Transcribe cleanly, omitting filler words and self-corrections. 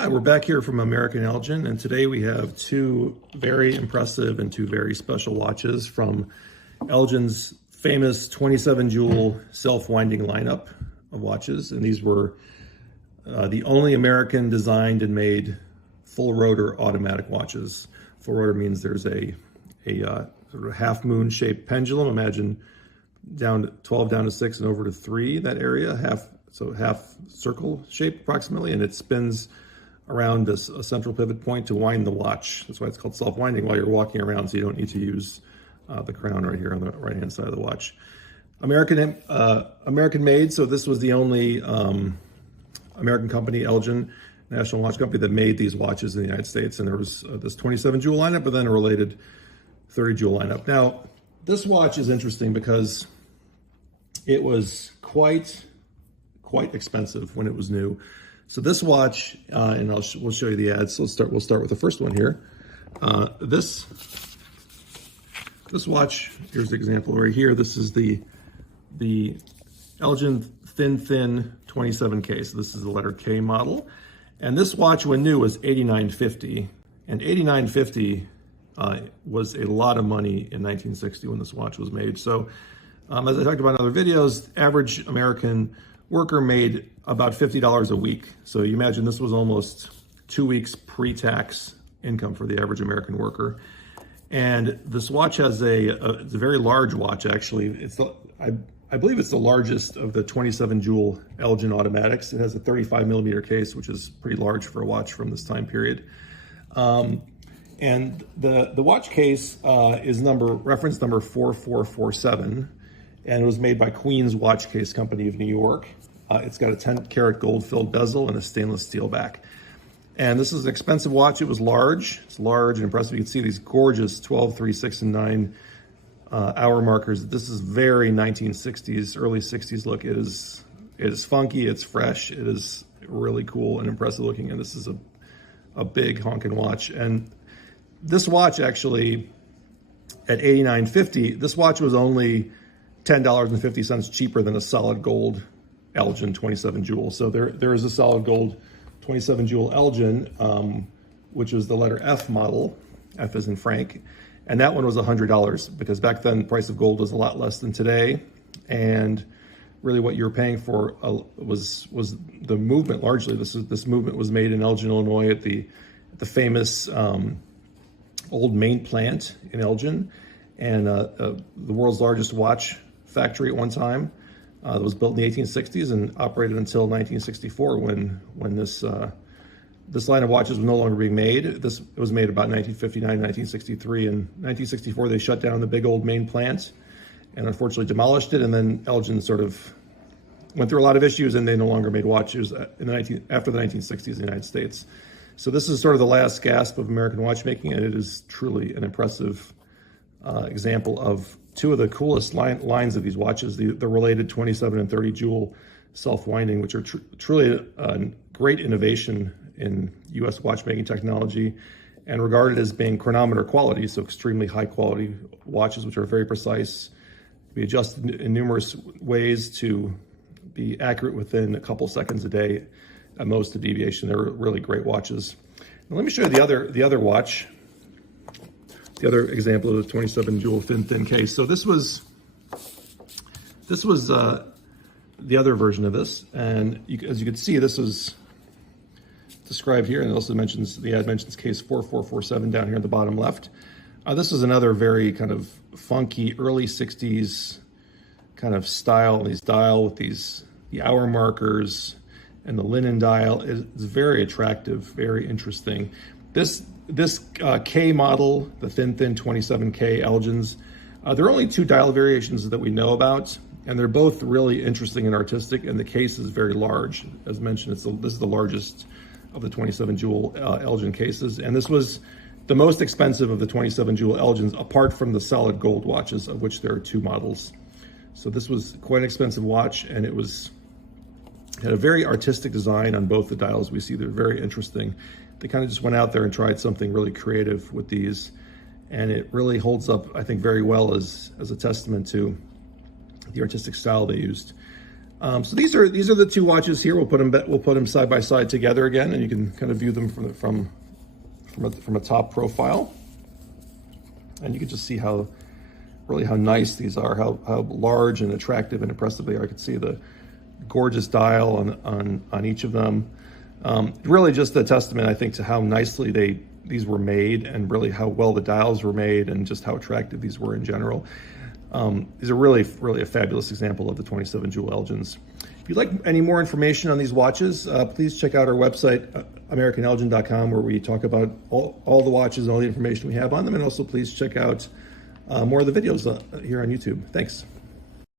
Hi, we're back here from American Elgin, and today we have two very impressive and two very special watches from Elgin's famous 27 jewel self-winding lineup of watches. And these were the only American designed and made full rotor automatic watches. Full rotor means there's a sort of half moon shaped pendulum. Imagine down to 12 down to 6 and over to 3, that area, half circle shape approximately, and it spins around a central pivot point to wind the watch. That's why it's called self-winding while you're walking around, so you don't need to use the crown right here on the right-hand side of the watch. American made, so this was the only American company, Elgin, National Watch Company, that made these watches in the United States. And there was this 27 jewel lineup, but then a related 30 jewel lineup. Now, this watch is interesting because it was quite expensive when it was new. So this watch, and we'll show you the ads. So we'll start with the first one here. This watch, here's the example right here. This is the Elgin Thin 27K. So this is the letter K model. And this watch, when new, was $89.50. And $89.50 was a lot of money in 1960 when this watch was made. So as I talked about in other videos, average American worker made about $50 a week. So you imagine this was almost 2 weeks pre-tax income for the average American worker. And this watch has it's a very large watch, actually. I believe it's the largest of the 27 jewel Elgin automatics. It has a 35 millimeter case, which is pretty large for a watch from this time period. And the watch case is reference number 4447, and it was made by Queen's Watchcase Company of New York. It's got a 10 karat gold filled bezel and a stainless steel back. And this is an expensive watch. It was large. It's large and impressive. You can see these gorgeous 12, 3, 6, and 9 hour markers. This is very 1960s, early 60s look. It is funky, it's fresh, it is really cool and impressive looking, and this is a big honking watch. And this watch, actually, at $89.50, this watch was only $10.50 cheaper than a solid gold Elgin 27 jewel. So there is a solid gold 27 jewel Elgin, which was the letter F model, F as in Frank. And that one was $100 because back then the price of gold was a lot less than today. And really what you were paying for was the movement largely. This movement was made in Elgin, Illinois at the famous old main plant in Elgin, and the world's largest watch factory at one time. It was built in the 1860s and operated until 1964 when this line of watches was no longer being made. It was made about 1959, 1963. In 1964, they shut down the big old main plant and unfortunately demolished it. And then Elgin sort of went through a lot of issues, and they no longer made watches after the 1960s in the United States. So this is sort of the last gasp of American watchmaking, and it is truly an impressive example of two of the coolest lines of these watches, the related 27 and 30 jewel self-winding, which are truly a great innovation in U.S. watchmaking technology and regarded as being chronometer quality, so extremely high quality watches which are very precise, be adjusted in numerous ways to be accurate within a couple seconds a day at most, a deviation. They're really great watches. Now let me show you the other watch, the other example of the 27 jewel thin case. So this was the other version of this, and as you can see, this is described here, and it also mentions, the ad mentions case 4447 down here at the bottom left. This is another very kind of funky early 60s kind of style, these dial with the hour markers and the linen dial is very attractive, very interesting. This K model, the thin 27K Elgins, there are only 2 dial variations that we know about, and they're both really interesting and artistic, and the case is very large. As mentioned, this is the largest of the 27 jewel Elgin cases, and this was the most expensive of the 27 jewel Elgins, apart from the solid gold watches, of which there are 2 models. So this was quite an expensive watch, and it had a very artistic design on both the dials. We see they're very interesting. They kind of just went out there and tried something really creative with these, and it really holds up, I think, very well as a testament to the artistic style they used. So these are the two watches here. We'll put them side by side together again, and you can kind of view them from a top profile, and you can just see how nice these are, how large and attractive and impressive they are. I can see the gorgeous dial on each of them. Really just a testament, I think, to how nicely these were made, and really how well the dials were made, and just how attractive these were in general. These are really a fabulous example of the 27 jewel Elgins. If you'd like any more information on these watches, please check out our website, americanelgin.com, where we talk about all the watches and all the information we have on them. And also please check out more of the videos here on YouTube. Thanks.